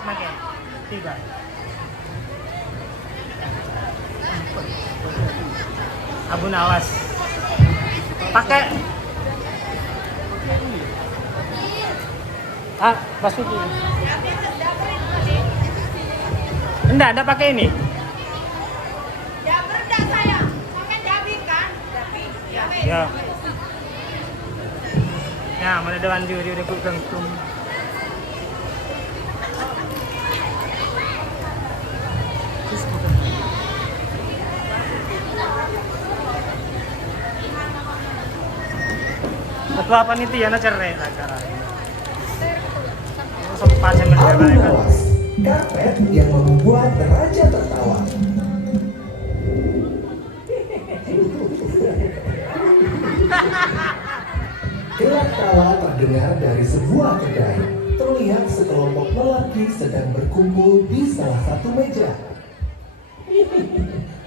semakin 3. Abu Nawas. Pakai. Basuki. Enggak pakai ini. Jaber enggak saya. Pakai Jabi kan? Jabi. Ya. Ya, mana ada wanju dia udah kugeng-kum. Atau apa nih Tiana cerai lah cara. Sempat yang Abu Nawas, karpet yang membuat raja tertawa. Gelak tawa terdengar dari sebuah kedai. Terlihat sekelompok lelaki sedang berkumpul di salah satu meja.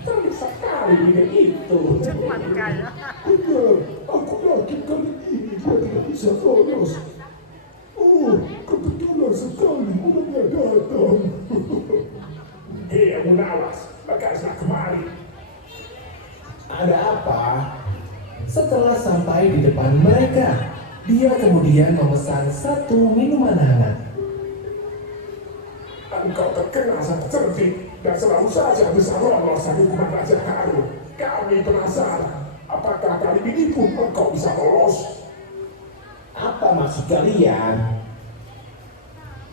Cantik sekali ide itu. cepat kaya. Benar, aku yakin kali ini dia tidak bisa lolos. Oh, kebetulan sekali orangnya datang. Hei Abu Nawas, bekaslah kemari. Ada apa? Setelah sampai di depan mereka, dia kemudian memesan satu minuman hangat. Engkau terkenal sangat cerdik dan selalu saja bisa lolos dari hukuman Raja Harun. Kami penasaran, apakah kali ini pun engkau bisa lolos? Apa maksud kalian?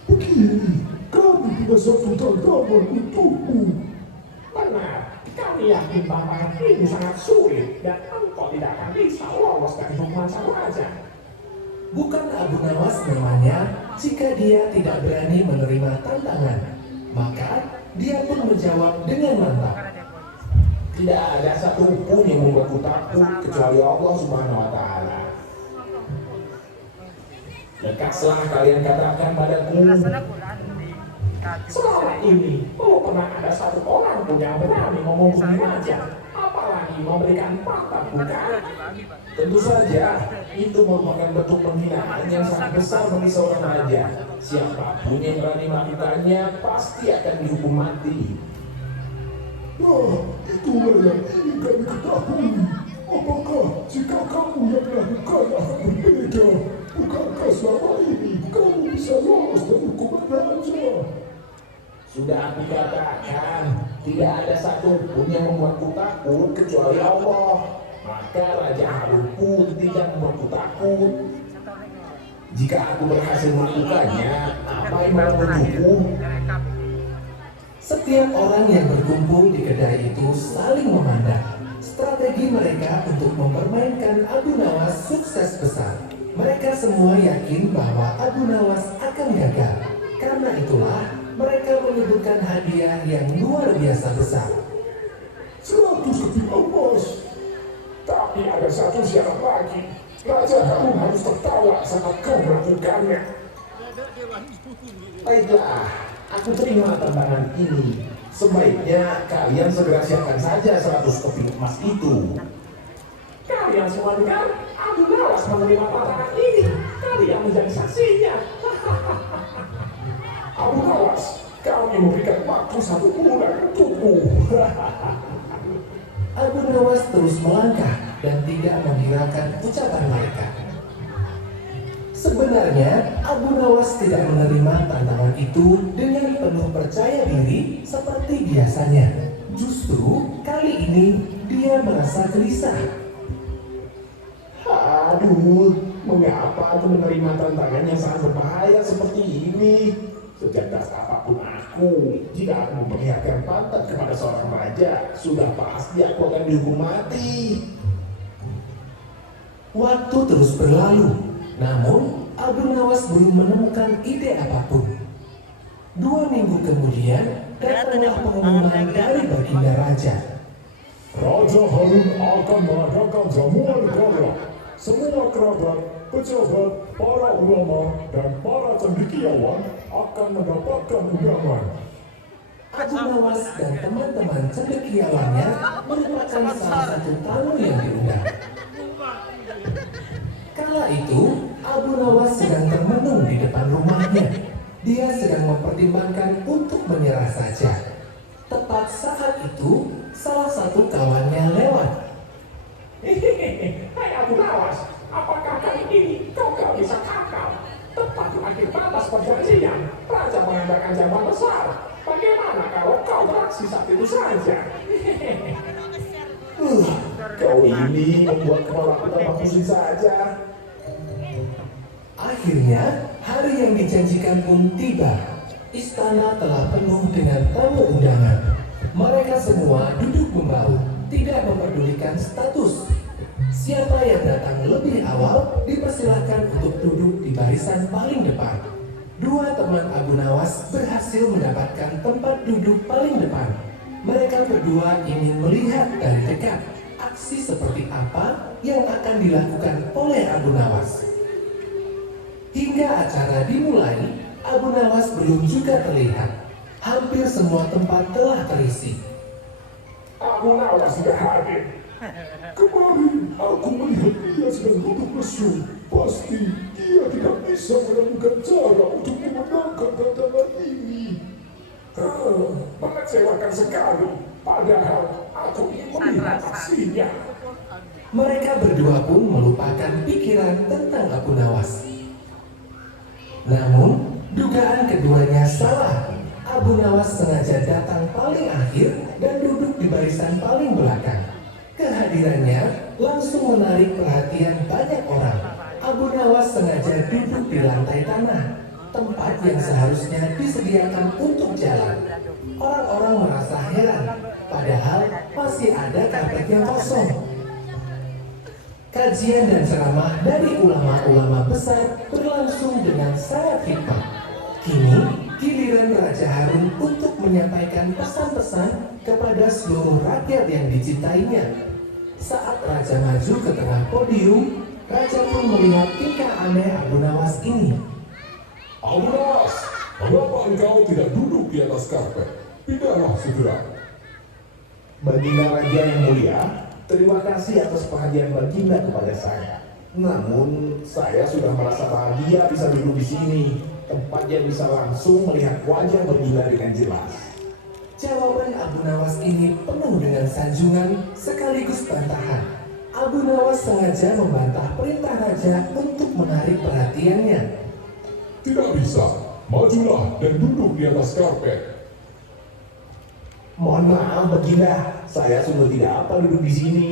Begini, kami punya satu tantangan untukmu. Benar, kami yakin bahwa ini sangat sulit dan engkau tidak akan bisa lolos dari hukuman sang raja. Bukan Abu Nawas namanya jika dia tidak berani menerima tantangan. Maka dia pun menjawab dengan mantap. Tidak ada satupun yang membuatku takut kecuali Allah Subhanahu wa Ta'ala. Lekaslah kalian katakan padaku, selama ini belum pernah ada satu orang pun yang berani menghubungi raja, apalagi memberikan patah bukan? Tentu saja itu merupakan bentuk penghinaan yang sangat besar bagi seorang raja. Siapapun yang berani melakukannya pasti akan dihukum mati. Nah, itulah yang ingin kami ketahui. Apakah jika kamu yang melakukannya akan berbeda? Bukankah selama ini kamu bisa lolos dari hukuman raja? Sudah aku katakan, tidak ada satupun yang membuatku takut kecuali Allah. Maka Raja Harun pun tidak membuatku takut. Jika aku berhasil melakukannya, apa yang mau menuduhku? Setiap orang yang berkumpul di kedai itu saling memandang. Strategi mereka untuk mempermainkan Abu Nawas sukses besar. Mereka semua yakin bahwa Abu Nawas akan gagal. Karena itulah mereka menyebutkan hadiah yang luar biasa besar. 100 keping emas. Tapi ada satu syarat lagi. Raja Harun harus tertawa saat kau melakukannya. Baiklah, aku terima tantangan ini. Sebaiknya kalian segera siapkan saja 100 keping emas itu. Kalian semua dengar, Abu Nawas menerima tantangan ini. Kalian menjadi saksinya. Abu Nawas, kami memberikan waktu 1 bulan untukmu. Abu Nawas terus melangkah dan tidak menghiraukan ucapan mereka. Sebenarnya Abu Nawas tidak menerima tantangan itu dengan penuh percaya diri seperti biasanya. Justru kali ini dia merasa gelisah. Aduh, mengapa aku menerima tantangan yang sangat berbahaya seperti ini? Secerdas apapun aku, jika aku memperlihatkan pantat kepada seorang raja, sudah pasti aku akan dihukum mati. Waktu terus berlalu, namun Abu Nawas belum menemukan ide apapun. 2 minggu kemudian, datanglah pengumuman dari baginda raja. Raja Harun akan mengadakan jamuan negara. Semua kerabat, pejabat, para ulama, dan para cendekiawan akan mendapatkan undangan. Abu Nawas dan teman-teman cendekiawannya merupakan salah satu tamu yang diundang. Kala itu, Abu Nawas sedang termenung di depan rumahnya. Dia sedang mempertimbangkan untuk menyerah saja. Tepat saat itu, salah satu kawannya lewat. Hehehe, hai Abu Nawas, apakah kali ini kau gak bisa kakak? Tepat di akhir batas perjanjian, Raja mengadakan jamuan besar. Bagaimana kalau kau beraksi saat itu saja? Hehehe. Kau ini membuat kepala aku tambah pusing saja. Akhirnya, hari yang dijanjikan pun tiba. Istana telah penuh dengan tamu undangan. Mereka semua duduk membaur, tidak mempedulikan status. Siapa yang datang lebih awal dipersilahkan untuk duduk di barisan paling depan. Dua teman Abu Nawas berhasil mendapatkan tempat duduk paling depan. Mereka berdua ingin melihat dari dekat aksi seperti apa yang akan dilakukan oleh Abu Nawas. Hingga acara dimulai, Abu Nawas belum juga terlihat. Hampir semua tempat telah terisi. Abu Nawas tidak hadir. Kemarin aku melihat dia sedang duduk lesu. Pasti dia tidak bisa menemukan cara untuk memenangkan tantangan ini. Mengecewakan sekali. Padahal aku ingin melihat aksinya. Mereka berdua pun melupakan pikiran tentang Abu Nawas. Namun, dugaan keduanya salah. Abu Nawas sengaja datang paling akhir dan duduk di barisan paling belakang. Kehadirannya langsung menarik perhatian banyak orang. Abu Nawas sengaja duduk di lantai tanah, tempat yang seharusnya disediakan untuk jalan. Orang-orang merasa heran, padahal masih ada karpet yang kosong. Kajian dan ceramah dari ulama-ulama besar berlangsung dengan sangat hikmat. Kini, giliran Raja Harun untuk menyampaikan pesan-pesan kepada seluruh rakyat yang dicintainya. Saat Raja maju ke tengah podium, Raja pun melihat tingkah aneh Abu Nawas ini. Abu Nawas, mengapa engkau tidak duduk di atas karpet? Pindahlah segera. Baginda Raja yang mulia, terima kasih atas perhatian Baginda kepada saya. Namun, saya sudah merasa bahagia bisa duduk di sini, tempat yang bisa langsung melihat wajah Baginda dengan jelas. Jawaban Abu Nawas ini penuh dengan sanjungan sekaligus bantahan. Abu Nawas sengaja membantah perintah Raja untuk menarik perhatiannya. Tidak bisa. Majulah dan duduk di atas karpet. Mohon maaf Baginda, saya sungguh tidak apa duduk di sini.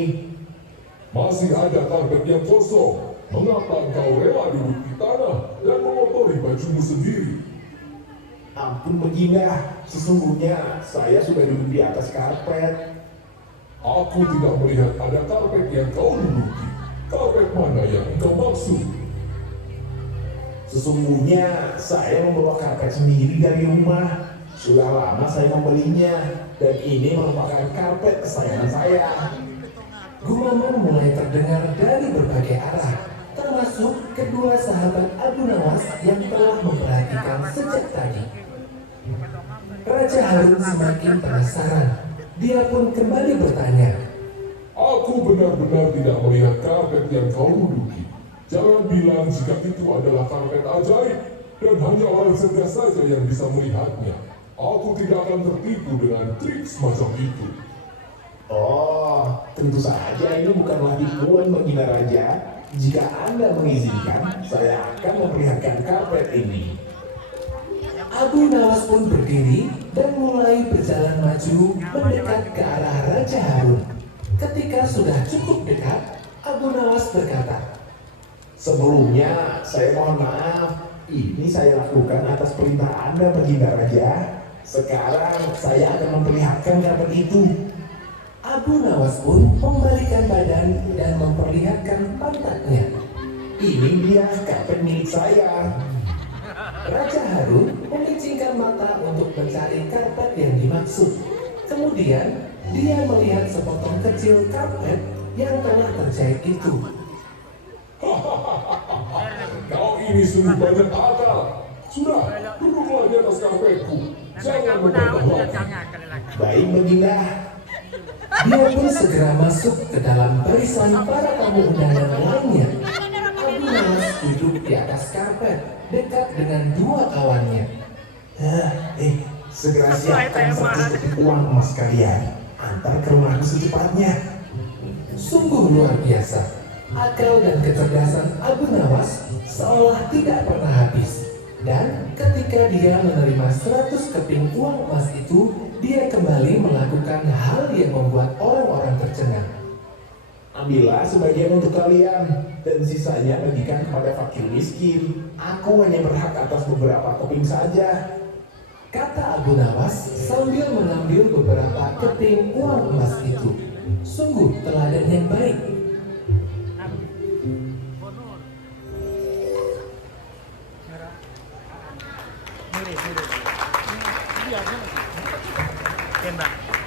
Masih ada karpet yang kosong. Mengapa engkau rela duduk di tanah dan mengotori bajumu sendiri? Ampun Baginda, sesungguhnya saya sudah duduk di atas karpet. Aku tidak melihat ada karpet yang kau duduki. Karpet mana yang engkau maksud? Sesungguhnya saya membawa karpet sendiri dari rumah. Sudah lama saya membelinya, dan ini merupakan karpet kesayangan saya. Gumaman mulai terdengar dari berbagai arah, termasuk kedua sahabat Abu Nawas yang telah memperhatikan sejak tadi. Raja Harun semakin penasaran. Dia pun kembali bertanya. Aku benar-benar tidak melihat karpet yang kau duduki. Jangan bilang jika itu adalah karpet ajaib dan hanya orang cerdas saja yang bisa melihatnya. Aku tidak akan tertipu dengan trik semacam itu. Oh, tentu saja ini bukanlah tipuan Baginda Raja. Jika Anda mengizinkan, saya akan memperlihatkan karpet ini. Abu Nawas pun berdiri dan mulai berjalan maju mendekat ke arah Raja Harun. Ketika sudah cukup dekat, Abu Nawas berkata, Sebelumnya, saya mohon maaf. Ini saya lakukan atas perintah Anda, Baginda Raja. Sekarang, saya akan memperlihatkan karpet itu. Abu Nawas pun membalikkan badan dan memperlihatkan pantatnya. Ini dia karpet milik saya. Raja Harun memicingkan mata untuk mencari karpet yang dimaksud. Kemudian, dia melihat sepotong kecil karpet yang telah terjahit itu. Kau ini sungguh banyak akal. Sudah, duduklah di atas karpetku. Jangan membantah lagi. Baik, Baginda. Dia pun segera masuk ke dalam barisan para tamu undangan lainnya. Abu Nawas duduk di atas karpet dekat dengan dua kawannya. Segera siapkan 100 keping uang emas kalian. Antar ke rumahku secepatnya. Sungguh luar biasa. Akal dan kecerdasan Abu Nawas seolah tidak pernah habis. Dan ketika dia menerima 100 keping uang emas itu, dia kembali melakukan hal yang membuat orang-orang tercengang. Ambillah sebagian untuk kalian dan sisanya bagikan kepada fakir miskin. Aku hanya berhak atas beberapa keping saja. Kata Abu Nawas sambil mengambil beberapa keping uang emas itu. Sungguh teladan yang baik. Mirip. Tembak.